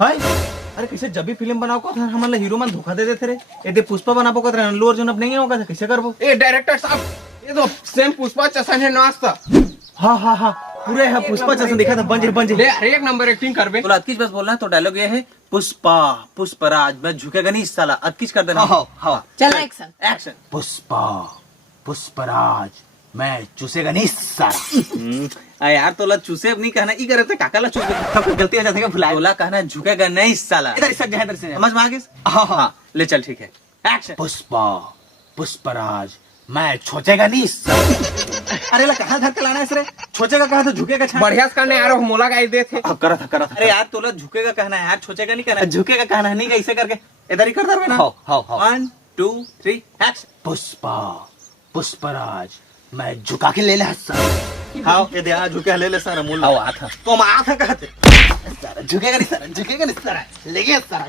हाय अरे कैसे जब भी फिल्म बनाओ को हमारे हीरो मन धोखा दे देते रे ये पुष्पा बनाबो को अल्लू अर्जुन अब नहीं होगा कैसे करबो ए डायरेक्टर साहब, ये तो सेम पुष्पा जैसन है नाश्ता। हाँ हाँ हाँ पूरे है पुष्पा जैसा दिखा था बंजे ले एक नंबर एक्टिंग करबे। तो अतकीच बस बोलना है तो डायलॉग ये है पुष्पा पुष्पराज मैं झुकेगा नहीं इस साला अतकीच कर देना। हाँ हाँ चल एक्शन। एक्शन। पुष्पा पुष्पराज मैं चूसेगा नहीं सारा। यार तोला चूसे नहीं कहना ई करे थे काकाला चूसे गलती हो जाती है भुला तोला कहना झुकेगा नहीं इस साला। इधर से इधर से समझ में आ गया? हाँ हाँ ले चल ठीक है एक्शन। पुष्पा पुष्पराज मैं छोचेगा नहीं सारा। अरे ला कहाँ धक्का लाना है सर छोचेगा कहा तो झुकेगा छान बढ़िया से करने यार मोला गाई दे थे। अब करा था अरे यार तोला झुकेगा कहना है यार छोचेगा नहीं कहना झुकेगा कहना है नहीं कैसे करके इधर ही कर दर ना। हाँ 1 2 3 एक्शन। पुष्पा पुष्पराज मैं झुका के ले ले सारा। हाँ ये दे झुके ले ले सारा मूल आओ आता तो हम आता कहते सारा झुकेगा नहीं सारा ले गया सारा।